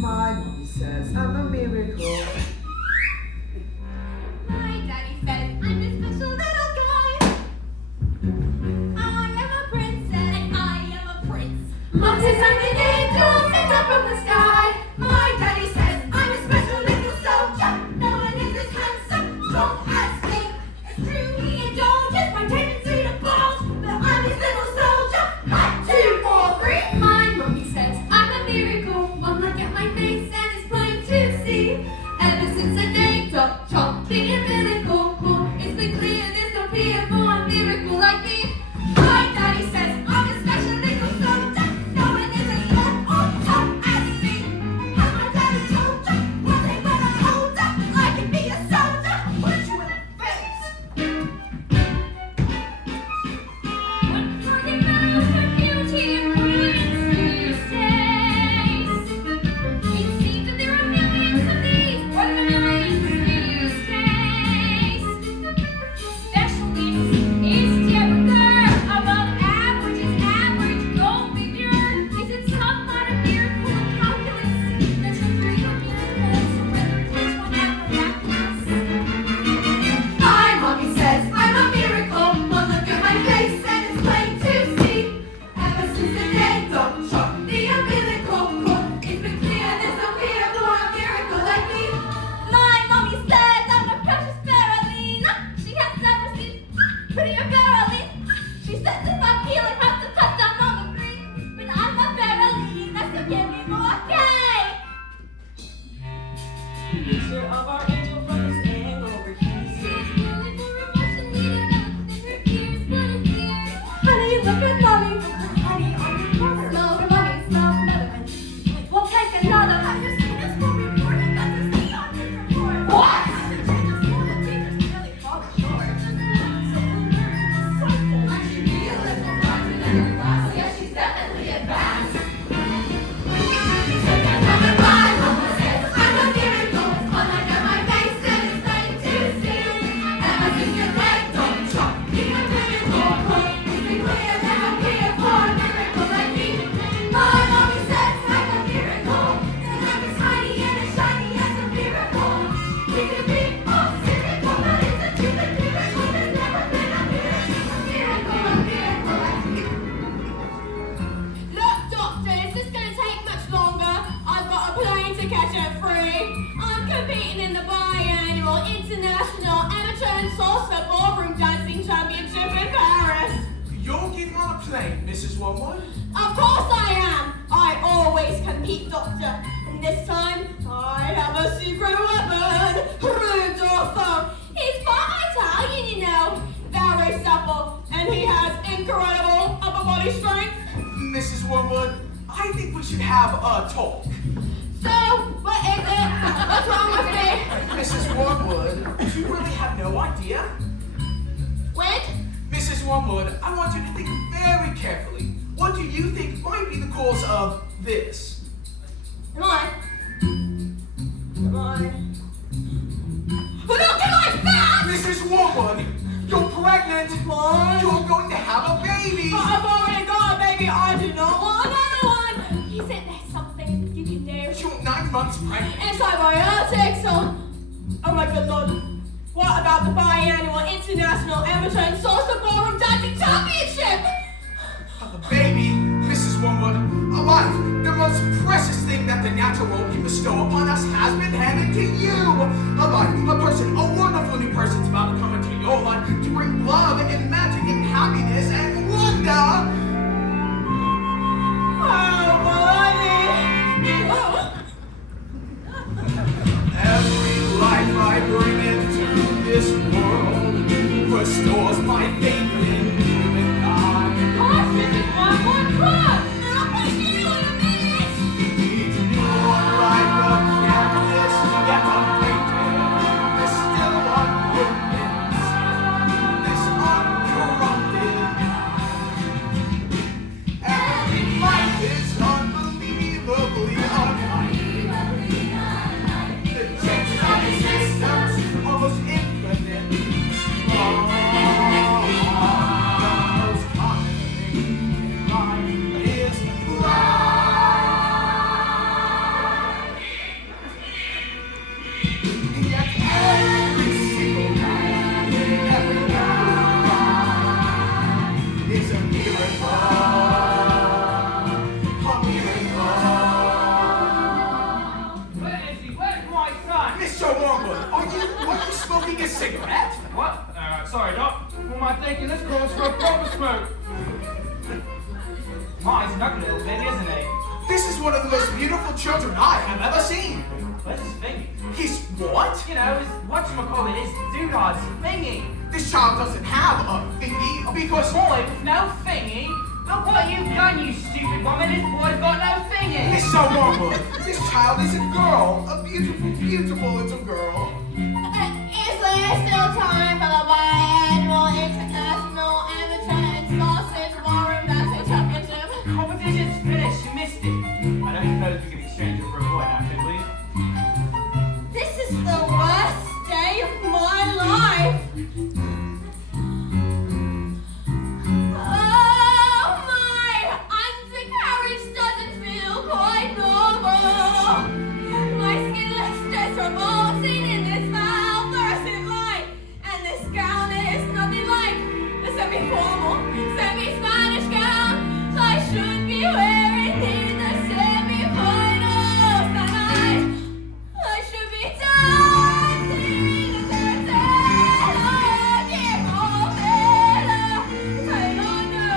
My mommy says I'm a miracle. My daddy says I'm a special little guy. I am a princess and I am a prince. Mom says I'm an angel sent down from the sky. My daddy says I'm a special little soldier. No one is as handsome, strong as me. It's true he indulges my tendency to boast, but I'm his little soldier. 1, 2, 4, 3. My mommy says I'm a miracle. One look at my face and it's plain to see. Ever since the day Doc chopped the umbilical cord, it's been clear there's no fear for a miracle like me. My daddy says I'm a special little soldier. No one is as strong or tough as me. Has my daddy told ya? One day when I'm older, I can be a soldier. Punch you in the face. What kind of mouth of beauty and brilliance these days? It seems that there are millions of these, or the millions these days. Special needs is Jericho, above average is average, go figure. Is it some kind of miracle of calculus that should bring a miracle so whether which one ever happens? My mommy says I'm a miracle. One look at my face and it's plain to see. Ever since the day Doc chopped the umbilical cord, it's been clear there's no fear for a miracle like me. My mommy says I'm a precious Berylina. She has never seen prettier Berylina. She says if I'm feeling rough to touch I'm on the green, but I'm a Berylina, so give me more cake. Picture of our angel from this angle over here. She's really for emotion, needing milk, then her ears wouldn't hear. Honey, look at mommy with her honey on her brother. Smell for mommy, smell for mother, and we'll take another. Have you seen this movie before? You got to see on this report. What? The changes for the teachers really fall short. So when she realized the margin in her class, yeah, she's definitely advanced. My mama says I'm a miracle. One look at my face and it's plain to see. Ever since your leg don't chop the umbilical cord, it's been clear there's no fear for a miracle like me. My mommy says I'm a miracle, and I'm as tiny and as shiny as a miracle. We could be all cynical, but it's a true miracle. There's never been a miracle like me. Look, doctor, is this gonna take much longer? I've got a plane to catch at 3. I'm competing in the biannual International Amateur and Salsa Ballroom Dancing Championship in Paris. You're getting on a plane, Mrs. Wormwood. Of course I am. I always compete, doctor. And this time, I have a secret weapon. Rudolfo. He's part Italian, you know. Very supple. And he has incredible upper body strength. Mrs. Wormwood, I think we should have a talk. So, what is it? What's wrong with me? Mrs. Wormwood, do you really have no idea? When? Mrs. Wormwood, I want you to think very carefully. What do you think might be the cause of this? Am I? Look at my fat! Mrs. Wormwood, you're pregnant. What? You're going to have a baby. But I've already got a baby. I do not want another one. Isn't there something you can do? You're 9 months pregnant. Antibiotics or... Oh my good lord. What about the biannual International Amateur and Salsa Ballroom Dancing Championship? A baby, Mrs. Wormwood, a life, the most precious thing that the natural world can bestow upon us has been handed to you. A life, a person, a wonderful new person's about to come into your life to bring love and magic and happiness and wonder. Oh, buddy. Oh. Every life I bring into this world restores my faith in humankind. Gosh, this is one club. I'll push you in a minute. Each new life of happiness, yet a cigarette? What? Sorry, Doc. What am I thinking? This calls for a proper smoke. He's a knuckle little baby, isn't he? This is one of the most beautiful children I have ever seen. Where's his thingy? He's what? You know, his whatchamacallit, his doodad's thingy. This child doesn't have a thingy because... Boy with no thingy? Look what you've done, you stupid woman. This boy's got no thingy. It's so wrong, this child is a girl. A beautiful, beautiful little girl. Is there still time for the biannual international amateur and sausage ballroom dancing championship? Competition's finished. You missed it. I don't suppose we can exchange it for a boy now, could we? This is the worst day of my life. Oh my! Undercarriage doesn't feel quite normal. My skin looks just revolting in this foul fluorescent light, and this gown is nothing like a semi-formal, semi-Spanish gown I should be wearing in the semi-finals tonight. I should be dancing a tarantella, dear old Bella. But oh no,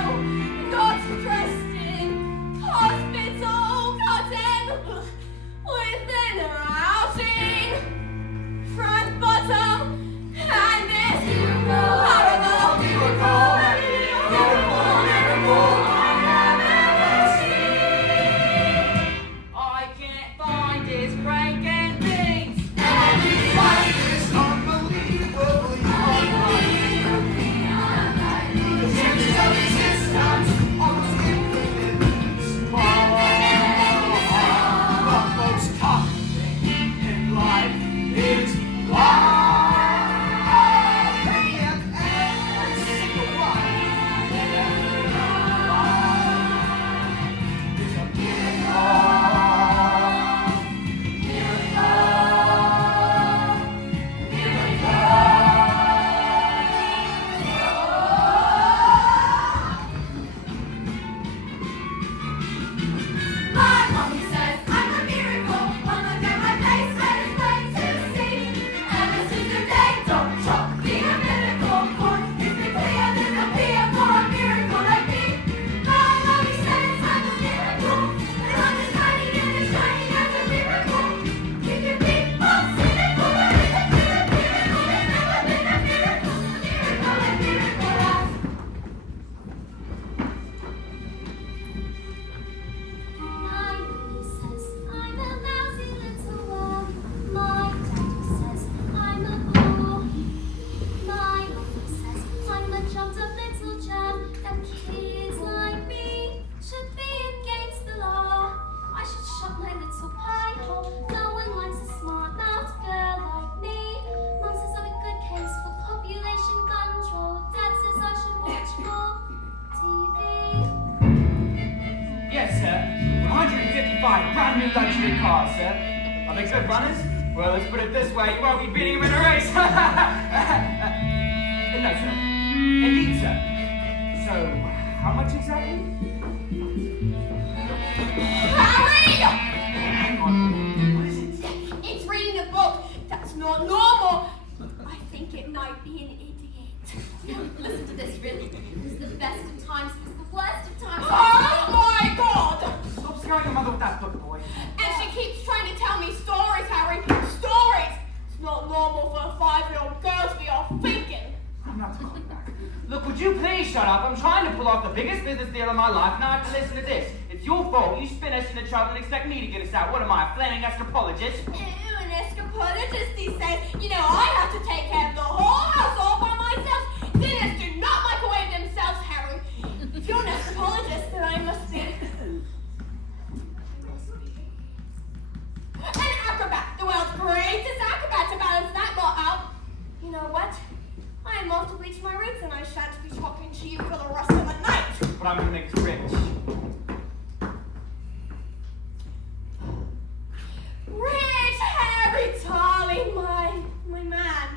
not dressed in hospital cotton with an outing, front, bottom, and this horrible, beautiful, I can't find his break and things. Everyone is unbelievably the chances of existence almost infinite. The most common thing in life is love. And every single one is a miracle. My mommy says I'm a miracle. One look at my face and it's plain to see. Ever since the day don't stop being a miracle. Born is the clear, there's no fear for a miracle like me. My mommy says I'm a miracle. And I'm as tiny and as shiny as a miracle. You can be all cynical, but it's a miracle. There's never been a miracle. Miracle like miracle has. My mommy says I'm a lousy little worm. My daddy says I'm a bore. My mother says I'm a jumped up little germ. That kids like me should be against the law. I should shut my little pie hole. No one likes a smart mouthed girl like me. Mom says I'm a good case for population control. Dad says I should watch more TV. Yes, sir. 155 brand new luxury cars, sir. Are they good runners? Well, let's put it this way, you won't be beating them in a race. No, sir. Indeed, sir. So, how much exactly? Harry! Hang on. What is it? It's reading a book. That's not normal. I think it might be an idiot. Listen to this, really. This is the best of times. This is the worst of times. Oh my God! Stop scaring your mother with that book, boy. And she keeps trying to tell me stories, Harry. Stories! It's not normal for a 5-year-old girl to be all thinking. I'm not talking back. Look, would you please shut up? I'm trying to pull off the biggest business deal of my life. Now I have to listen to this. It's your fault. You spin us into trouble and expect me to get us out. What am I, a flaming escapologist? Ew, an escapologist, he says. You know, I have to take care of the whole house all by myself. Dinners do not microwave themselves, Harry. If you're an escapologist, then I must be an acrobat. The world's greatest acrobat to balance that lot out. You know what? I am off to bleach my roots and I shan't be talking to you for the rest of the night. But I'm gonna make us rich. Rich Harry Tarley, my man.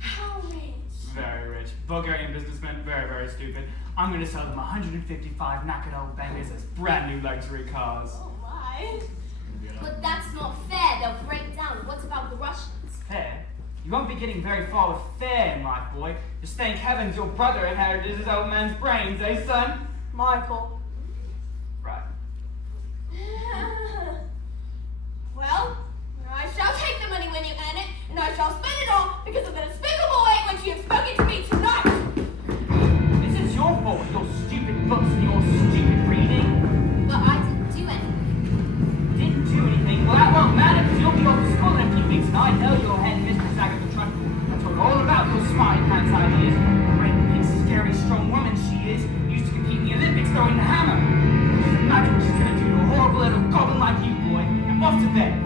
How rich? Very rich. Bulgarian businessman, very, very stupid. I'm gonna sell them 155 knackered old bangers as brand new luxury cars. Oh my. But that's not fair. They'll break down. What about the Russians? Fair? You won't be getting very far with fair, my boy. Just thank heavens your brother inherited his old man's brains, eh, son? Michael. Right. Well, I shall take the money when you earn it, and I shall spend it all because of the despicable way in which you have spoken to me tonight. This is your fault with your stupid books and your stupid reading. But I didn't do anything. Didn't do anything? Well, that won't matter because you'll be off to school in a few weeks, and I know your head Mistress Agatha Trunchbull. I told her all about your smarty pants ideas. Great big, scary, strong woman she is. Used to compete in the Olympics throwing the hammer. Imagine what she's going to do to a horrible little goblin like you, boy. And off to bed.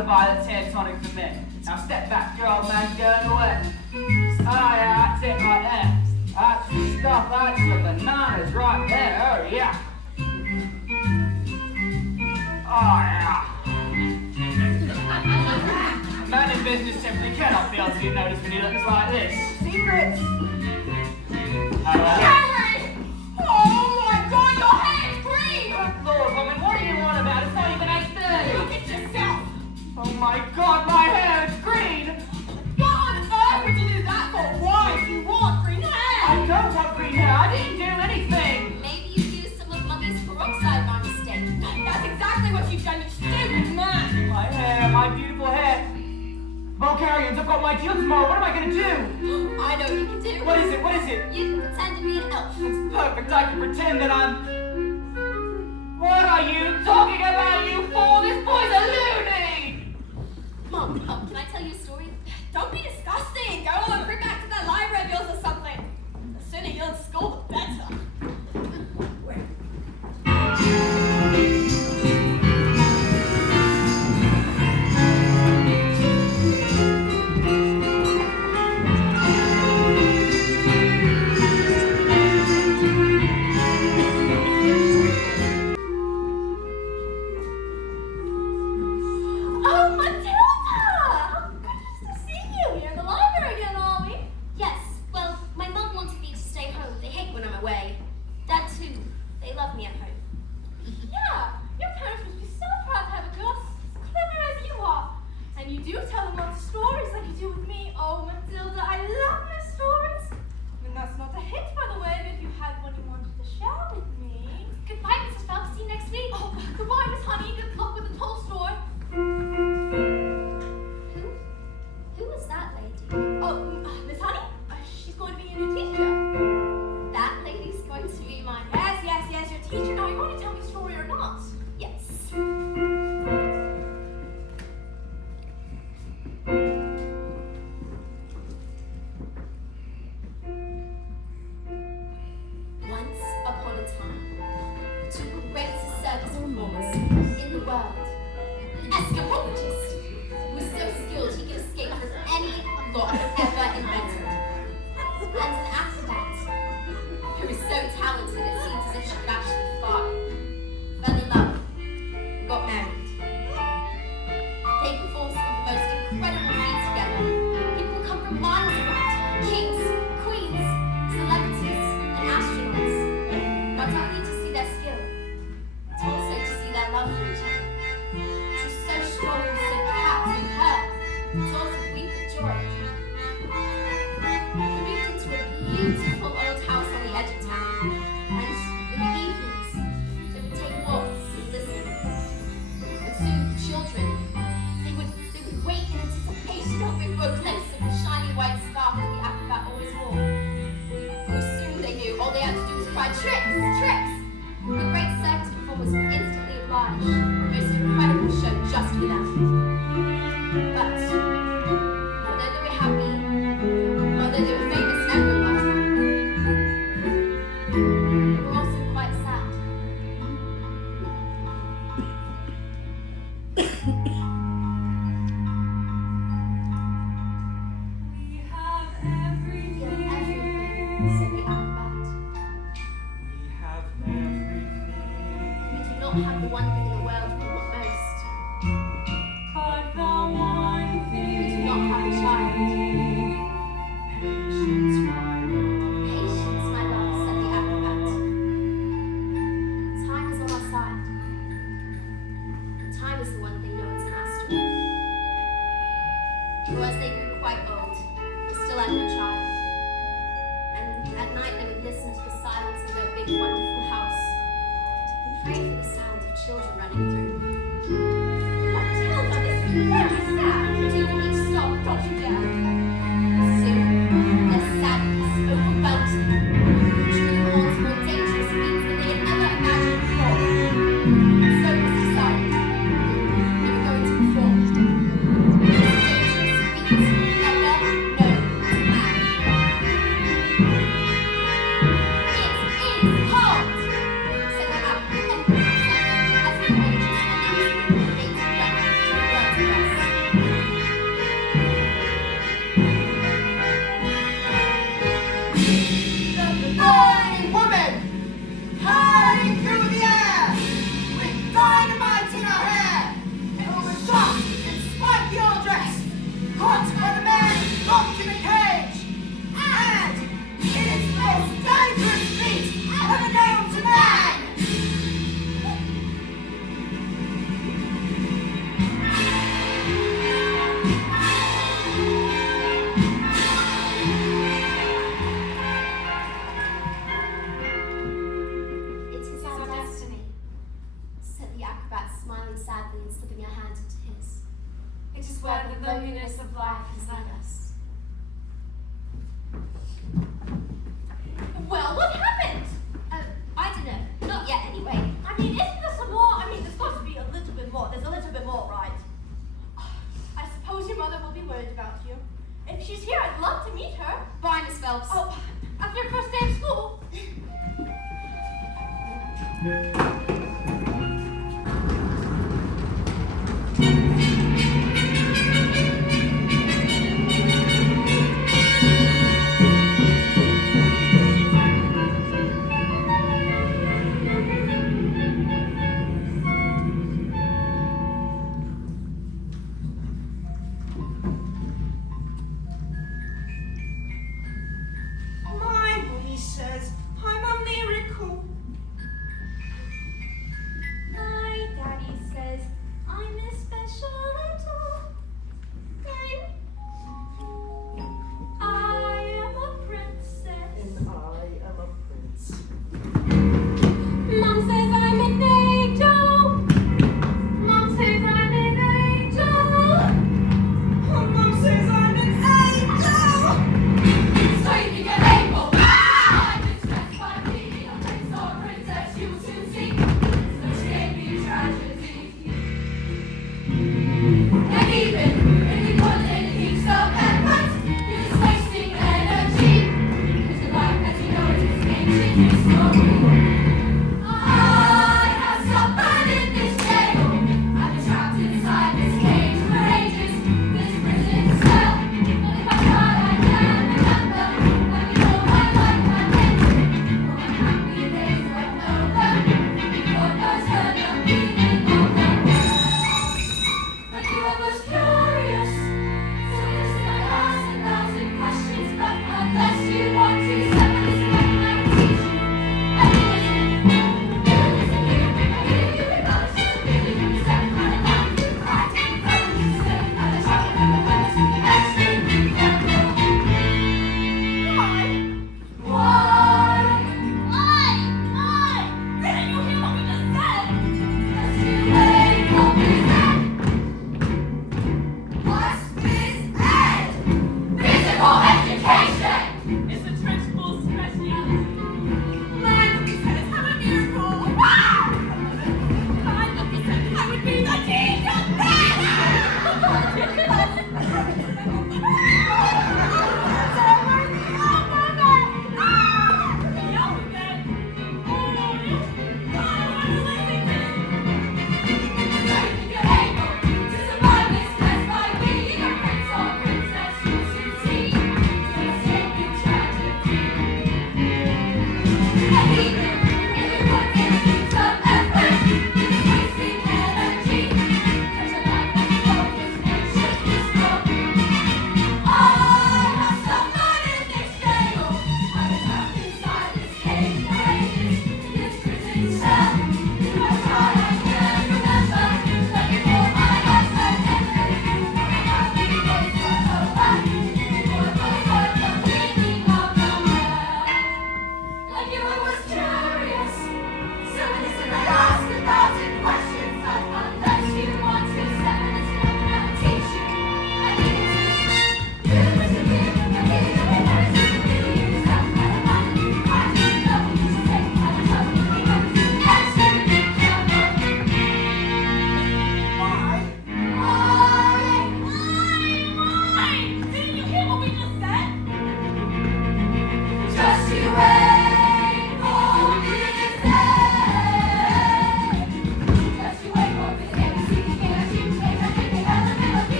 Violet's hair tonic for men. Now step back, your old man's going away. Oh yeah, that's it right there. That's the stuff, that's the bananas right there, oh yeah. Oh yeah. A man in business simply cannot fail to get noticed when he looks like this. Secrets! Harry! Oh my god, your hair's green! Good Lord, woman, what are you on about? It's not even 8:30. Look at yourself! Oh my god, my hair is green! What on earth would you do that for? Why do you want green hair? I don't want green hair, I didn't do anything! Maybe you used some of Bulgarians, I've got my deal tomorrow. What am I gonna do? I know what you can do. What is it? What is it? You can pretend to be an elf. It's perfect. I can pretend that I'm... What are you talking about, you fool? This boy's a loony! Mom, can I tell you a story? Don't be disgusting. Go on, bring back to that library of yours or something. The sooner you're in school, the better. Oh, Matilda! Good to see you. You're in the library again, are we? Yes. Well, my mum wanted me to stay home. They hate when I'm away. Dad too. They love me at home. Yeah, your parents must be so proud to have a girl as clever as you are. And you do tell them lots of stories like you do with me. Oh, Matilda, I love your stories. And that's not a hint, by the way, but if you had one you wanted to share with me. Goodbye, Mrs. Phelps. See you next week. Oh, goodbye, Miss Honey. Good luck with the toll store. Who was that lady? Oh, Miss Honey, she's going to be your new teacher. That lady's going to be my... Yes, your teacher. Now, you want to tell me a story or not? Yes. Once upon a time, the two greatest circus performers in the world, an escapologist who was so skilled he could escape from any law ever invented, and an acrobat who was so talented it seemed as if she could actually fly, fell in love, and got married. They performed some of the most incredible feats together. People would come from miles around, kings, queens, celebrities, and astronauts, not only to see their skill, but also to see their love for each other. She was so strong and so packed in her, daughters would weep with joy. We moved into a beautiful old house on the edge of town, and in the evenings, they would take walks and listen. And soon the children, they would wait in anticipation hoping for a glimpse of the shiny white scarf that the acrobat always wore. For soon they knew all they had to do was cry, "Tricks! Tricks!" The great circus performers would instantly oblige, the most incredible show just for them. But although they were happy, although they were famous and everyone loves them, they were also quite sad. We have We have everything, said the acrobat. We have everything. We do not have the one thing in the world we want most. but the one thing. We do not have a child. Patience, my love. Patience, my love, said the acrobat. Time is on our side. Time is the one thing no one's mastered. For as they grew quite old, they still had no child. And at night they would listen to the silence of their big, wonderful house and pray for the sound of children running through. Matilda, this is very sad. Do you want me to stop? Don't you dare. Soon, their sadness overwhelmed them. It drew them on to more dangerous feats than they had ever imagined before. And so it was decided they were going to perform the most dangerous feats ever known to man. It is hard, said the acrobat, as the ologist announced the native realm to the world's best. life inside us. Well, what happened? I don't know. Not yet, anyway. I mean, isn't there some more? I mean, there's got to be a little bit more. There's a little bit more, right? I suppose your mother will be worried about you. If she's here, I'd love to meet her. Bye, Miss Phelps. Oh, after your first day of school. My mummy says I'm a miracle.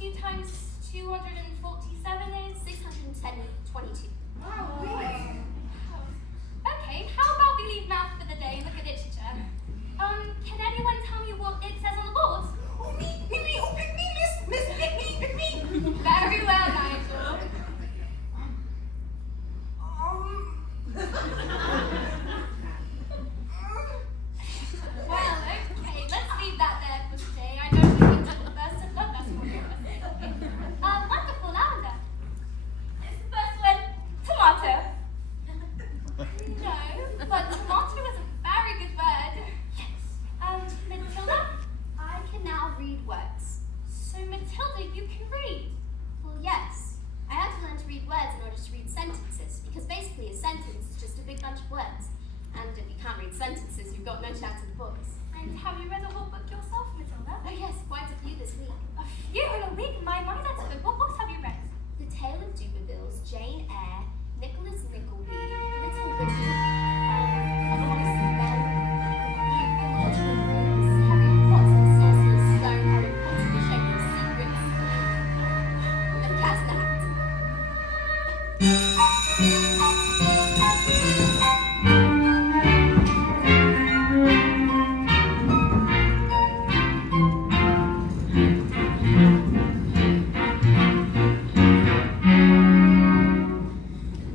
2 times 247 is 622. Okay, how about we leave math for the day and look at literature? Can anyone tell me what it says on the board? Oh, me, oh, pick me, miss, pick me. Very well, Nigel. Well, okay, let's leave that there for today. I know we can do the first and that's what you're going to say. Wonderful, lavender. Is the first word tomato? No, but tomato is a very good word. Yes. Matilda? I can now read words. So, Matilda, you can read. Well, yes. I had to learn to read words in order to read sentences, because basically a sentence is just a big bunch of words. And if you can't read sentences, you've got no chance in the books. And have you read a whole book yourself, Matilda? Oh yes, quite a few this week. A few in a week? My that's good. What books have you read? The Tale of D'Urbervilles, Jane Eyre, Nicholas Nickleby, Little Women, Thomas Bell, Lord of the Rings, Harry Potter, the Sorcerer's Stone, Harry Potter, the Chamber of Secrets, and Cat in the Hat.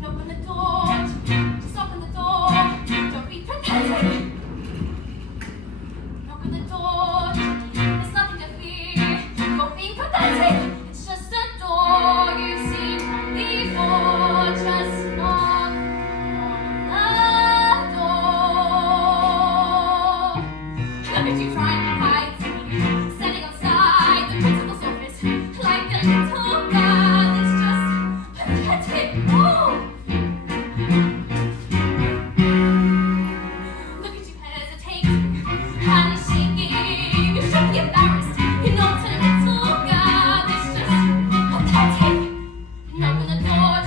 Knock on the door. Just knock on the door. Don't be pathetic. Knock on the door. There's nothing to fear. Don't be pathetic. It's just a door you've seen before. Just knock on the door. Look at you trying to hide me. Standing outside the principal's office like a little girl. It's just pathetic. Oh! Look at you hesitating, hand is shaking. You should be embarrassed. You're not a little girl. It's just pathetic. Knock on the door.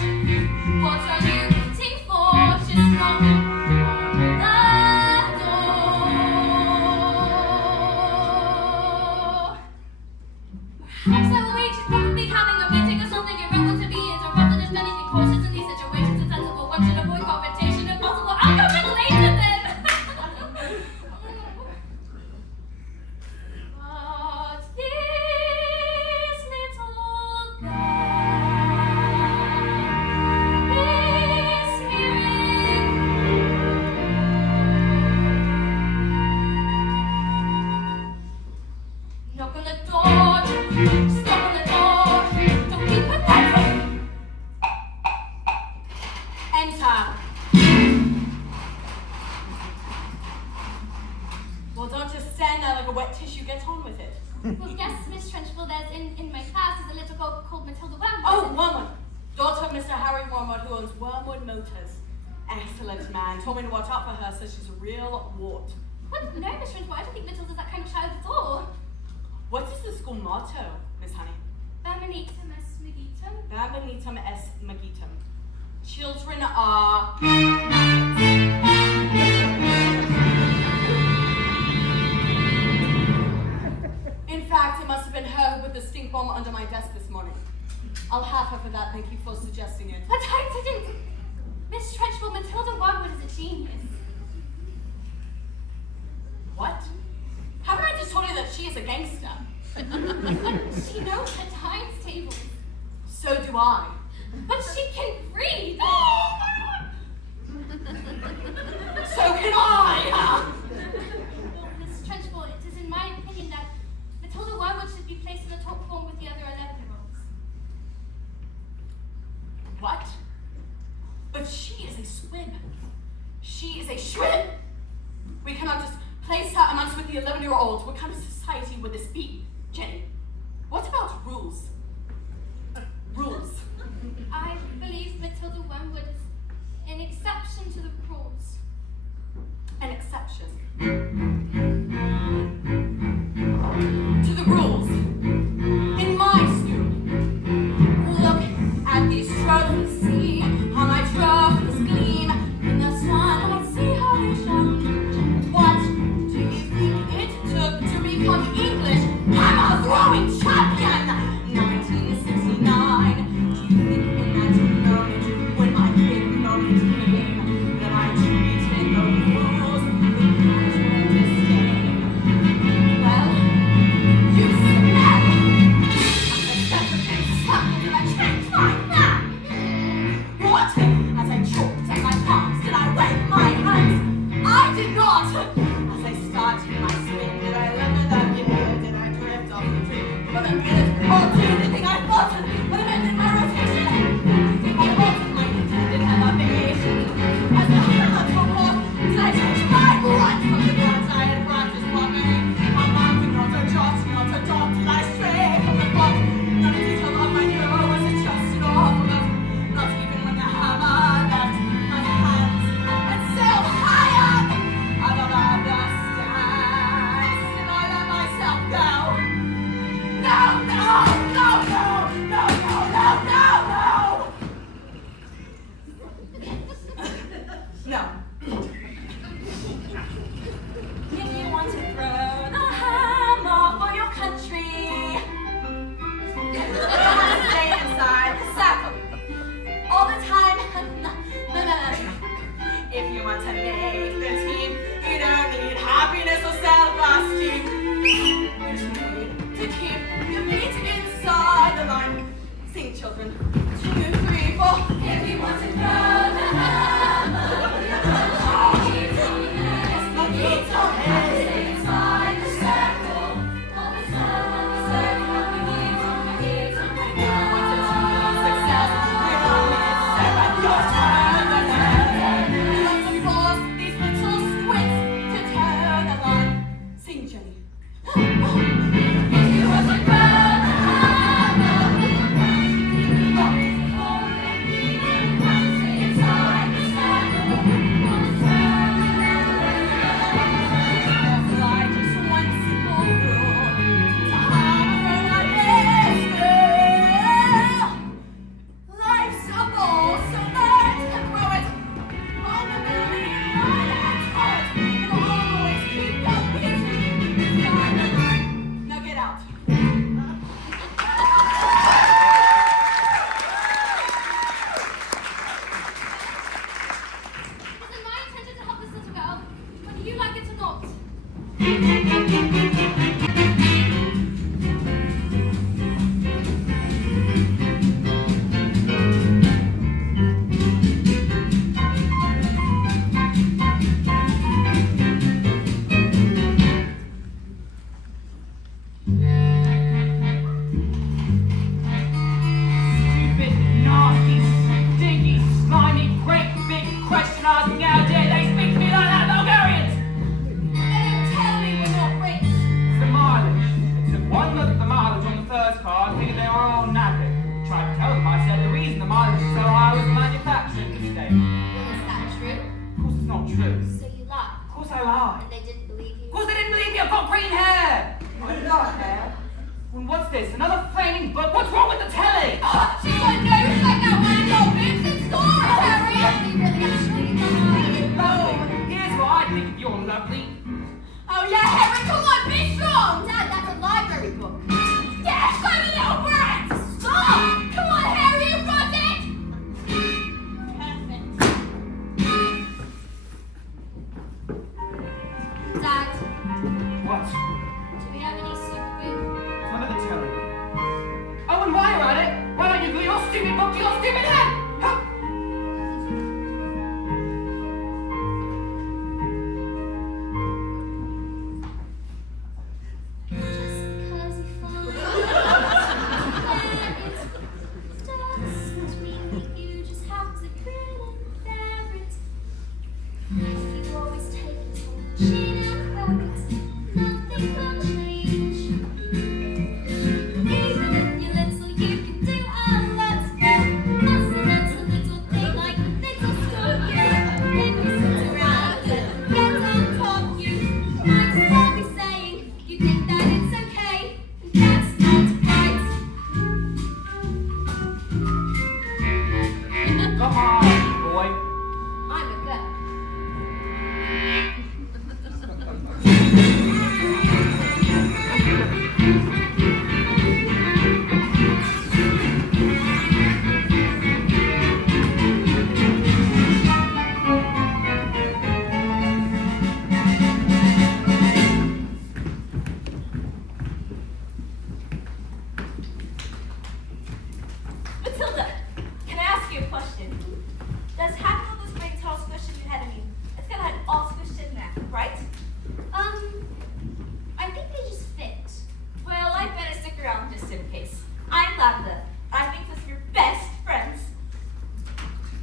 What are you waiting for? Just knock on the door. Perhaps I will wait. She's probably having a meeting or something. You're able to be interrupted if anything cautious in these situations. It's sensible. One should avoid confrontation if possible. I'll go back later then. But this little girl, this miracle. Knock on the door. Stop on the door. Don't be pathetic. Enter. Well, don't just stand there like a wet tissue. Get on with it. Well, yes, Miss Trenchville, there's in my class is a little girl called Matilda Wormwood. Oh, Wormwood. Daughter of Mr. Harry Wormwood, who owns Wormwood Motors. Excellent man. Told me to watch out for her, says she's a real wart. What? No, Miss Trenchville, I don't think Matilda's that kind of child at all. What is the school motto, Miss Honey? Bamanitum est magitum. Babanitum est magitum. Children are maggots. In fact, it must have been her who put the stink bomb under my desk this morning. I'll have her for that. Thank you for suggesting it. But I didn't. Miss Trenchville, Matilda Wormwood is a genius. What? Haven't I just told you that she is a gangster? She knows her times tables. So do I. But she can read. So can I! Well, Miss Trenchville, it is in my opinion that Matilda Wormwood should be placed in the top form with the other 11-year-olds. What? But she is a swim. She is a shrimp. We cannot just place her amongst with the 11-year-olds. What kind of society would this be, Jenny? What about rules? Rules. I believe Matilda Wormwood is an exception to the rules. An exception. To the rules. In my school. Look at these trophies. See how my trophies gleam in the sunlight. See how they shine. What do you think it took to become English? I'm a throwing champion. 9 children. 2, 3, 4. If you want to throw the hammer, it's on stay inside the circle. All the circle, we need on my knees, on my Success, we're on it, Sarah, your turn. Lots of force, these little squids to turn the line. Sing, Jenny. If you want to throw the hammer, stay inside the circle. All the Apply just one simple rule to hammer like this, girl. Life's a ball, so learn to throw it. On the million line and throw it. And always keep your feet inside the line. Now get out. It is my intention to help this little girl, whether you like it or not. Stupid, nasty, stinky, slimy, great big question asking how dare they speak to me like that, Bulgarians! They don't tell me we're not friends. It's the mileage. They took one look at the mileage on the first car and figured they were all knackered. Tried to tell them, I said the reason the mileage is so high was a manufacturing mistake. Well, is that true? Of course it's not true. So you lied, Of course I lied. and they didn't believe you? Of course they didn't believe me, I've got green hair! I've got hair? And what's this, another flaming book? What's wrong with the telly? She's got nose like that one in your boobs and stories, Harry. They really are sure you don't believe it. Oh, here's what I think of your lovely. Oh yeah, Harry, come on, be strong. Dad, that's a library book. Yes, I'm a little brat. Stop. Come on, Harry, you've got it. Perfect. Dad, What? do we have any super glue? None of the telly. Oh, and while you're at it, why don't you glue your stupid book to your stupid head? Huh? Just because you fall doesn't mean that you just have to grin and bear it. If you always take it to the machine and crack it, nothing will change. Even if you're little, you can do a lot. Muscle that's a little thing like a little scorpion. If you sit around and get on top, you might as well be saying you think that it's okay, and that's not right. Come on, boy. I'm a girl. Matilda, can I ask you a question? Does having all those brain cells squished in your head, it's gonna have all squished in there, right? I think they just fit. Well, I better stick around just in case. I'm Lavender. I think this is your best friends.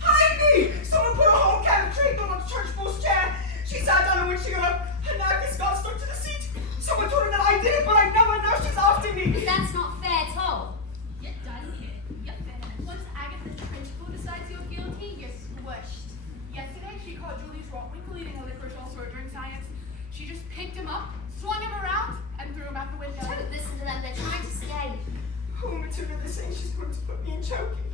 Hide me! Someone put a whole can of treacle on the church bull's chair. She sat down and when she got up, her napkins got stuck to the seat. Someone told her that I did it, but I never know she's after me. That's not fair at all. You're done here. You're finished. Once Agatha's principal decides you're guilty, you're squished. Yesterday, she caught Julius Rotwinkle eating a licorice ulcer during science. She just picked him up, swung him around, and threw him out the window. Don't listen to them. They're trying to scare you. Oh, Matilda, they're saying she's going to put me in choking.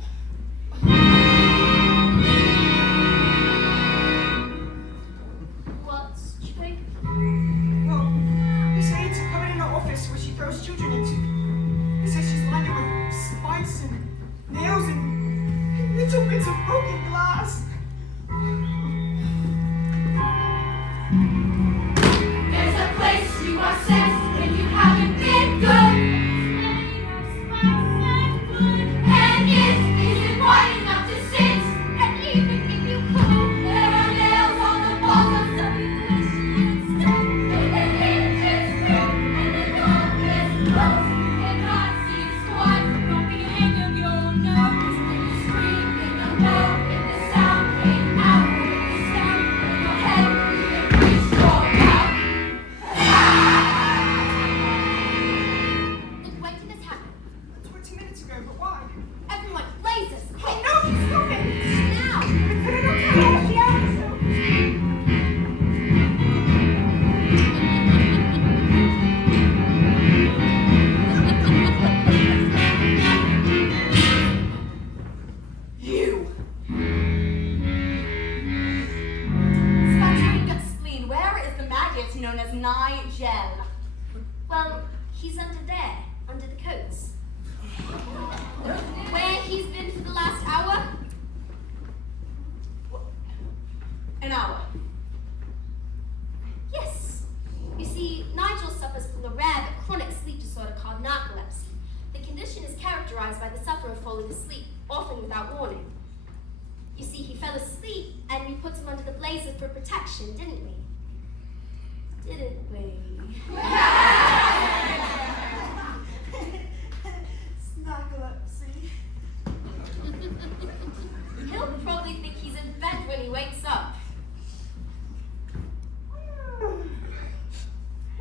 What's true? Well, they say it's a cupboard in her office where she throws children into. They say she's lined it with spikes and nails and little bits of broken glass. There's a place you are sent when you haven't been good. And if known as Nigel. Well, he's under there, under the coats. Where he's been for the last hour? An hour. Yes. You see, Nigel suffers from a rare but chronic sleep disorder called narcolepsy. The condition is characterized by the sufferer falling asleep, often without warning. You see, he fell asleep and we put him under the blazes for protection, didn't we? Didn't we? Narcolepsy. He'll probably think he's in bed when he wakes up.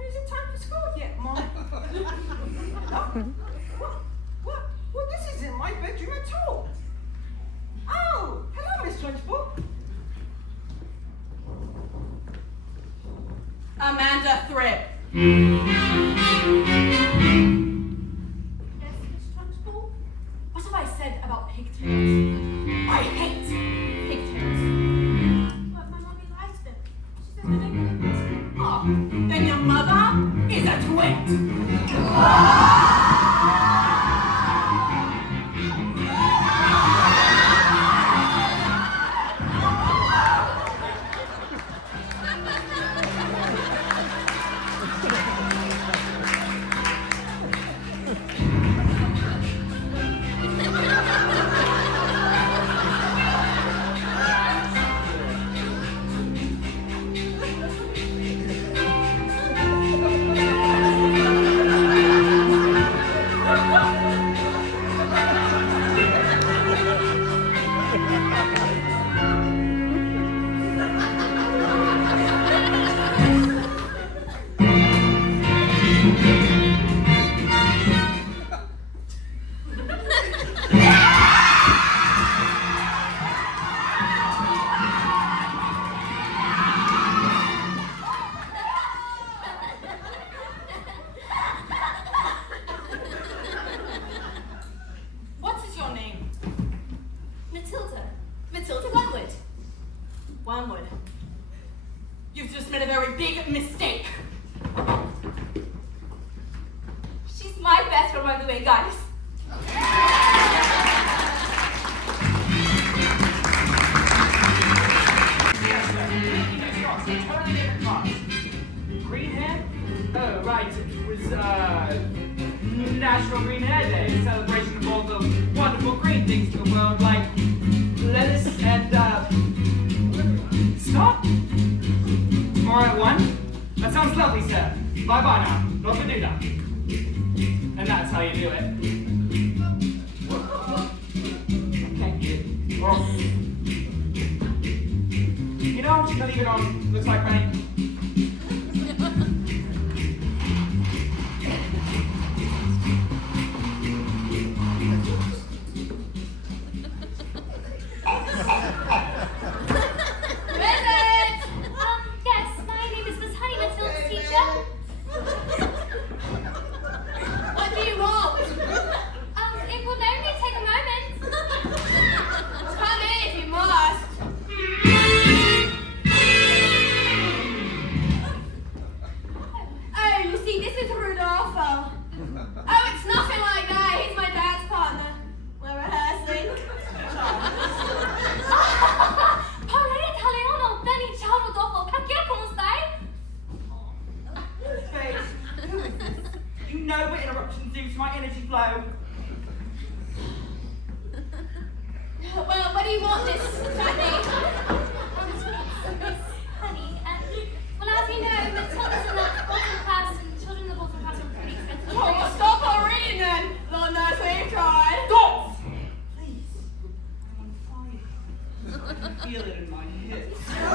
Is it time for school yet, Mom? Well, this isn't my bedroom at all. Oh, hello, Miss Trunchbull. Amanda Thripp. Yes, Miss Trunchbull? What have I said about pigtails? I hate pigtails. But my mommy likes them. She says they make a good husband. Oh, then your mother is a twit. What is your name? Matilda. Matilda Wormwood. Wormwood. You've just made a very big mistake. She's my best friend, by the way, guys. Yes, sir. It's wrong. It's totally different cause. Green hair? Oh, right. It was, National Green Hair Day, a celebration of all the wonderful green things in the world, like lettuce and, stop. Tomorrow at 1? That sounds lovely, sir. Bye-bye now. Not for dinner. And that's how you do it. Okay. Well, you know, I'm just gonna leave it on. Looks like rain. Present! Yes, my name is Miss Honey, Matilda's teacher. What do you want? It will only take a moment. Come in if you must. Oh, you see, this is Rudolfo. Oh, it's nothing like that. He's my dad's partner. We're rehearsing. Parole italiano, Benny, ciao Rodolfo, cacchio, come stai? Hey, who is this? You know what interruptions do to my energy flow. Well, what do you want, Miss Fanny? Honey, well, as you know, Matilda's in the bottom class and children in the bottom class are pretty expensive. Oh, well, stop already then. Lord knows we've tried. Stop! Please. I'm on fire. I can feel it in my hips. Come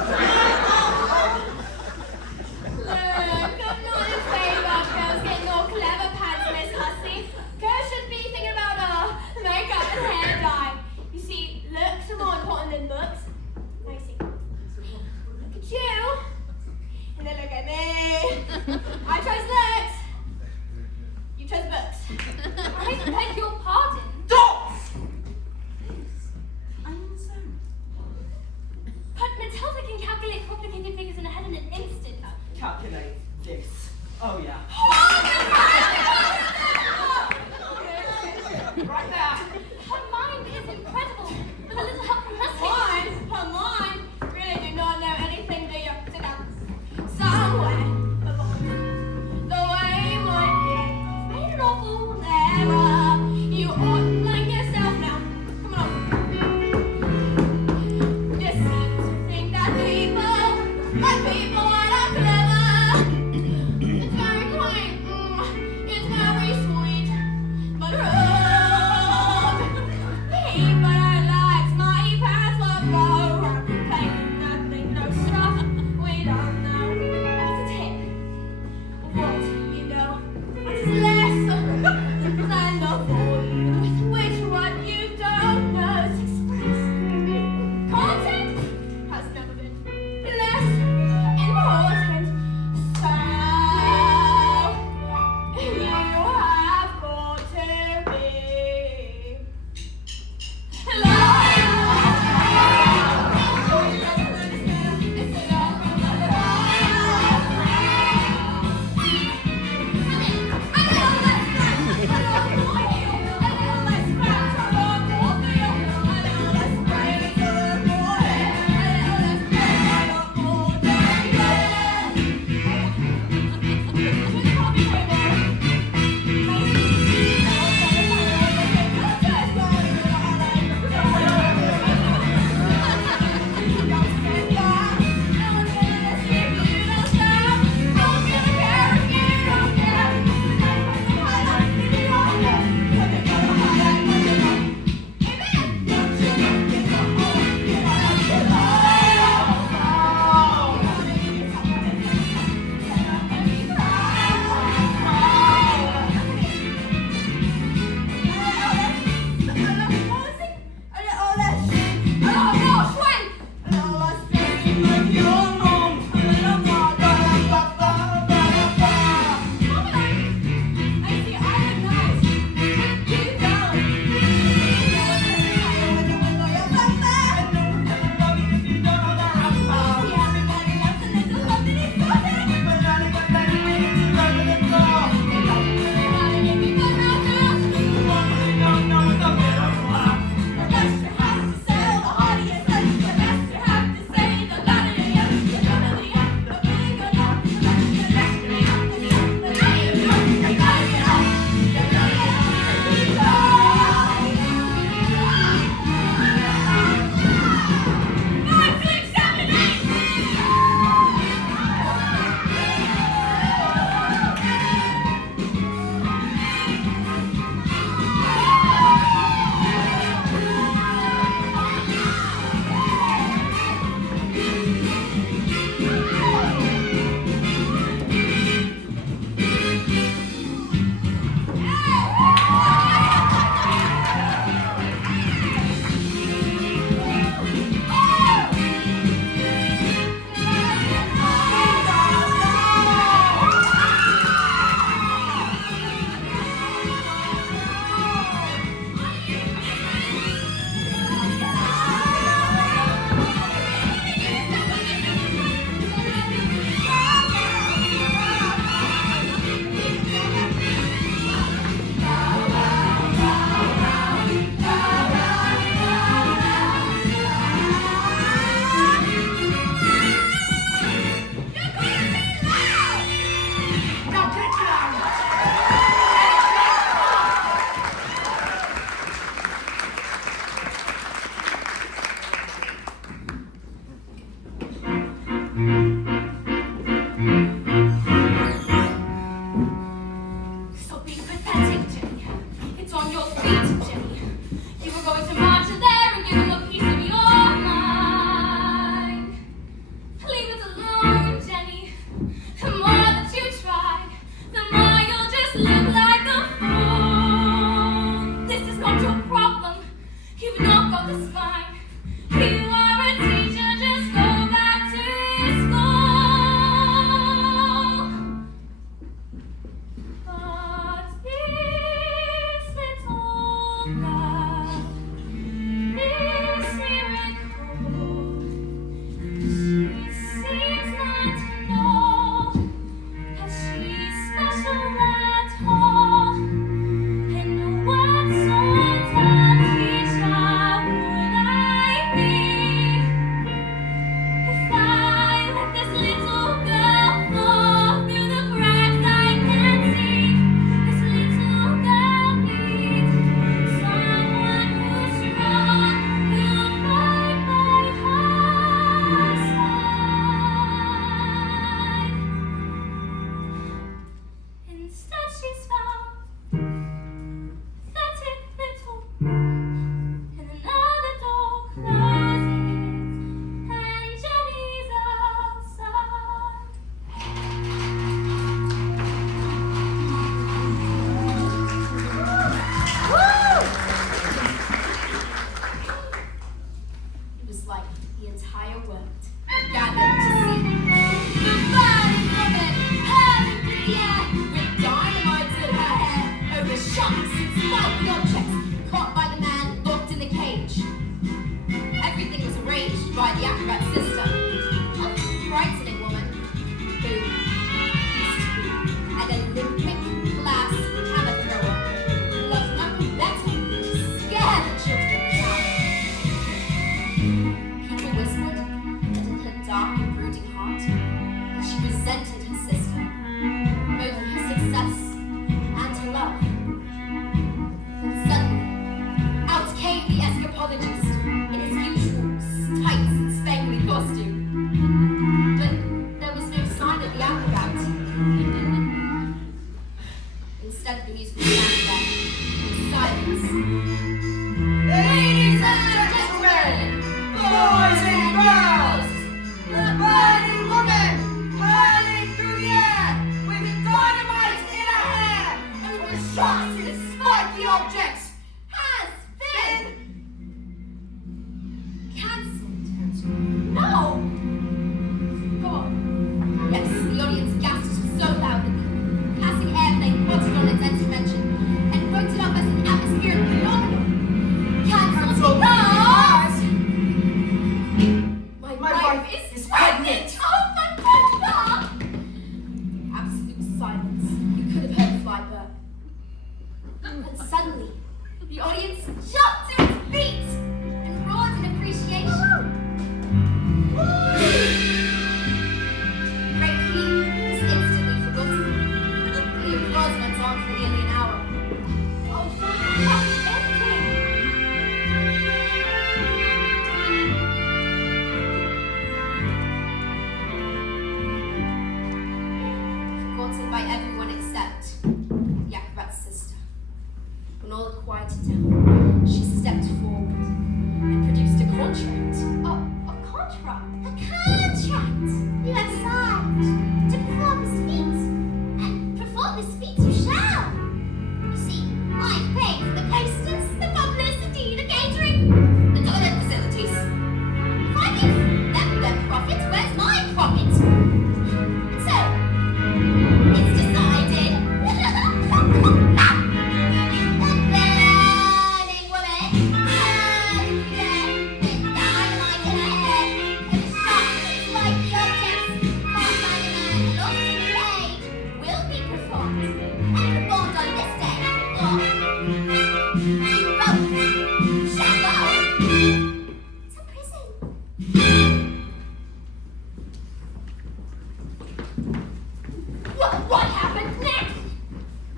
not in favour, girls getting all clever pants, Miss Hussey. Girls should be thinking about makeup and hair dye. You see, looks are more important than books. Nice Oh, yeah. Right there. Her mind is incredible. With a little help from her skin. Her mind really do not know anything, do you? Sit down. Somewhere along the way, my dear, made an awful error. You ought to blame yourself now. Come on. You seem to think that people are not clever. It's very kind, it's very sweet, but wrong. People are like my past will go wrong. Claim nothing, no stuff we don't know. It's a tip. What you know, what is less than the void with which what you don't know is expressed. Content has never been less important. So you have got to be loyal. viper. And suddenly, the audience jumped to its feet and roared in appreciation. Great feat was instantly forgotten. The applause went on for nearly an hour. Oh, so happy ending. Forgotten by everyone except the acrobat's sister. When all had quieted down, she stepped forward and produced a contract. A contract? A contract! You have signed to perform this feat. And perform this feat you shall. You see, I've paid for the posters, the publicity, the catering, the toilet facilities. If I give them their profit, where's my profit? So, it's decided. The burning woman, with dynamite in her head, and the sharp like the objects cast by the man who ought to be paid, will be performed, and performed on this day, or you both shall go to prison. What happened next?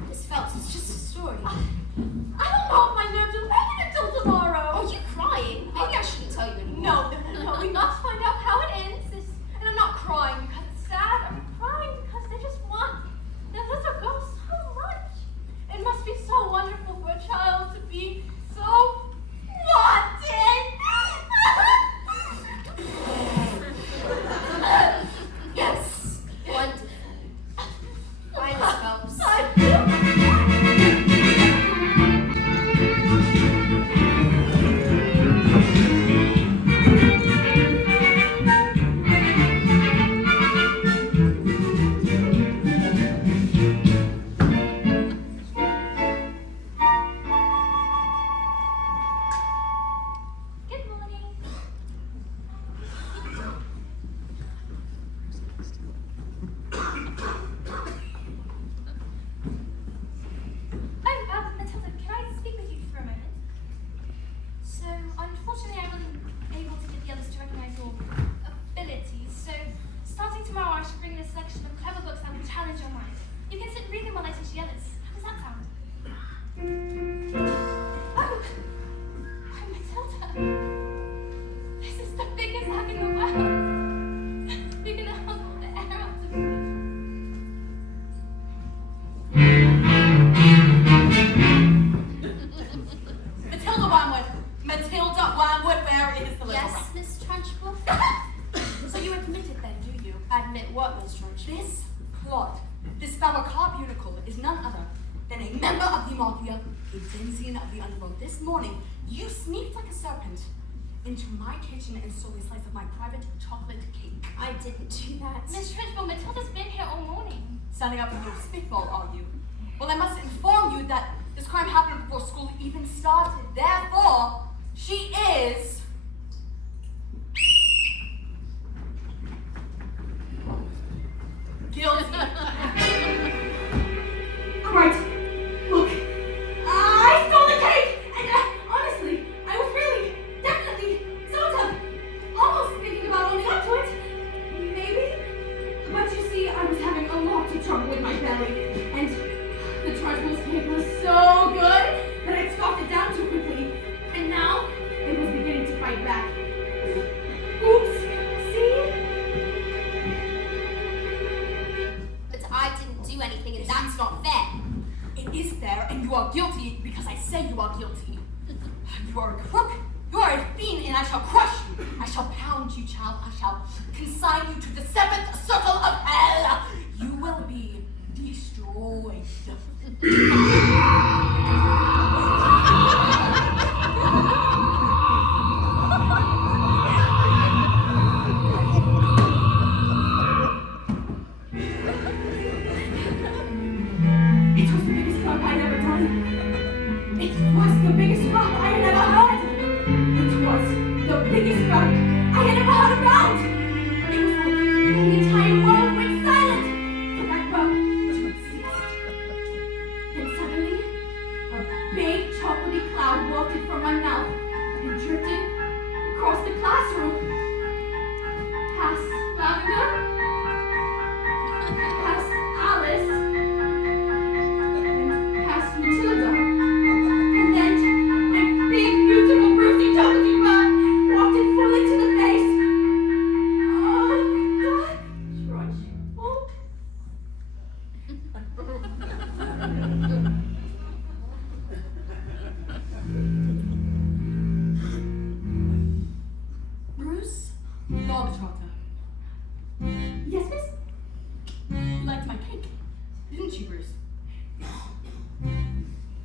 Miss Phelps, it's just a story. I don't know if my nerves will make it until tomorrow. Are you crying? Maybe I shouldn't tell you anymore. No, we must find out how it ends. And I'm not crying because it's sad. I'm crying because they just want their little girl so much. It must be so wonderful for a child to be so wanted. Yes, wonderful. Bye, Miss Phelps. Good morning. Matilda, can I speak with you for a moment? So, unfortunately, I wasn't able to get the others to recognize your abilities. So, starting tomorrow, I should bring in a selection of clever books that will challenge your mind. You can sit and read them while I teach the others. How does that sound? Oh, Matilda. This is the biggest hug in the world. You're gonna hug all the air out of me. Matilda Wormwood! Matilda Wormwood, where is the little Yes, rat? Miss Trunchbull? So you admit it then, do you? Admit what, Miss Trunchbull? This plot, this Baracarbunicle, is none other than a member of the Mafia, a denizen of the underworld. This morning, you sneaked like a serpent into my kitchen and stole a slice of my private chocolate cake. I didn't do that. Miss Trunchbull, Matilda's been here all morning. Standing up for your spitball, are you? Well, I must inform you that this crime happened before school even started. Therefore, she is... guilty. Right. Look, I stole the cake, and honestly, I was really, definitely, sort of, almost thinking about owning up to it. Maybe. But you see, I was having a lot of trouble with my belly, and the Trunchbull's cake was so good that I scoffed it down too quickly, and now it was beginning to fight back. Oops. See? But I didn't do anything, and that's not fair. It is fair, and you are guilty because I say you are guilty. You are a crook, you are a fiend, and I shall crush you. I shall pound you, child. I shall consign you to the seventh circle of hell. You will be destroyed. It was the biggest bug I'd ever done. It was the biggest bug I had ever heard. It was the biggest bug I had ever heard about. It was like the entire world went silent for that bug to exist. she, Bruce?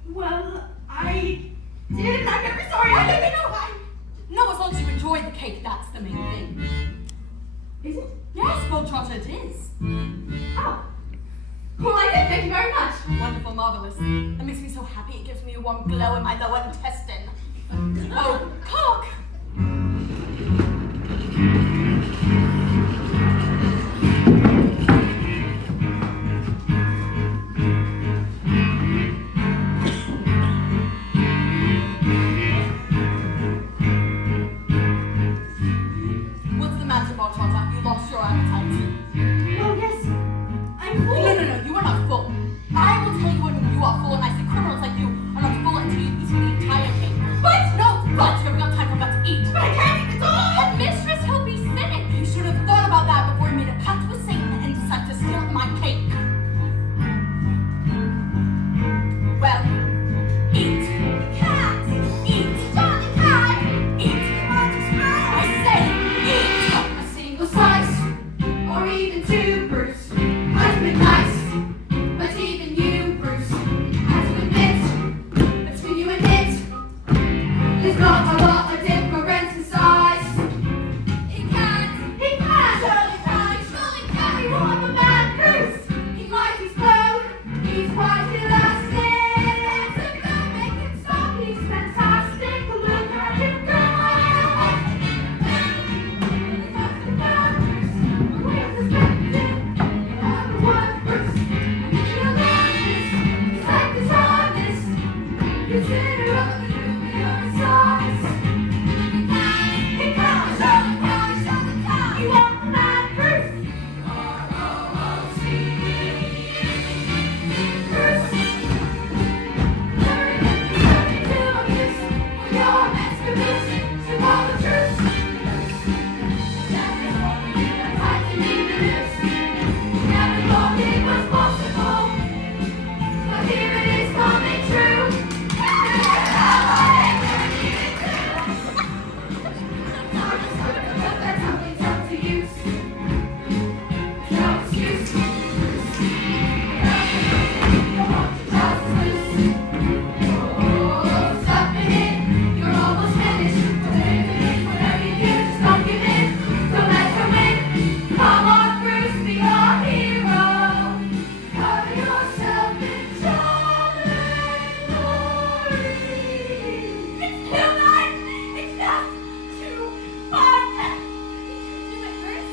Well, I did. I'm very sorry. No, as long as you enjoyed the cake, that's the main thing. Is it? Yes, Bog Trotter, it is. Oh. Well, I did. Thank you very much. Wonderful, marvelous. That makes me so happy. It gives me a warm glow in my lower intestine. Oh, cock! What's the matter, Bog Trotter? Have you lost your appetite? Well, yes. I'm full. No, you are not full. I will tell you when you are full, and I say criminals like you are not full until you've eaten the entire cake. But you haven't got time for that to eat. But I can't eat it all. Headmistress, he'll be sinning. You should have thought about that before you made a pact with Satan and decided to steal my cake. Well, eat. Cat. Eat. Johnny Cat. Eat. I say, eat. A single slice, or even two, Bruce, has been nice. But even you, Bruce, have to admit, between you and it, there's not a lot of difference in size. He can't. Surely can't. He won't have a bad Bruce. He might explode. He's quite elastic. So don't make him stop. He's fantastic. Look at him go. Consider all the human size. He can't, surely can't. He won't have that Bruce. R-O-O-C. Bruce. Never get to abuse. When you're next to this, so call the truce. Never thought you had time to leave the noose. Never thought it was possible. But here it is coming true. That's how we come to use. No excuse. Don't want your trousers loose. Oh, stop it in. You're almost finished. Whatever you do, just don't give in. Don't let her win. Come on, Bruce, be our hero. Cover yourself in chocolate glory. It's too much. It's just too much. You can do it, Bruce.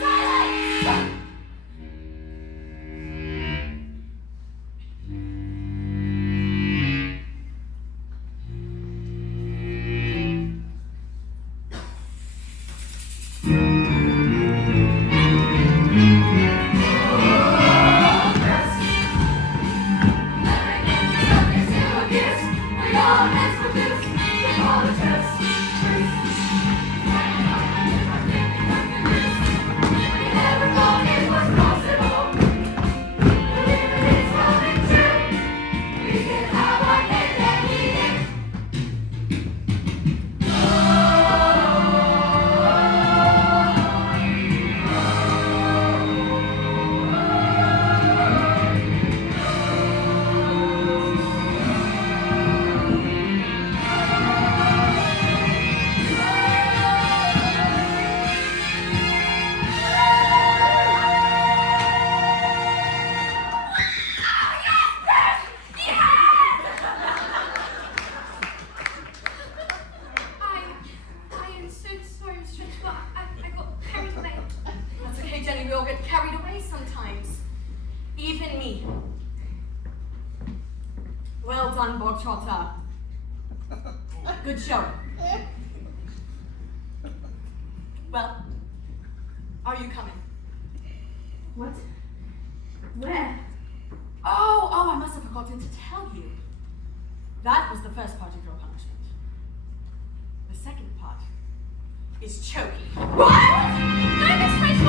Silence. I am so sorry, Mr. Trench, but I got carried away. That's okay, Jenny, we all get carried away sometimes. Even me. Well done, Bog Trotter. Good show. Well, are you coming? What? Where? Oh, I must have forgotten to tell you. That was the first part of your punishment. The second part is choking. What? No, Miss Trench,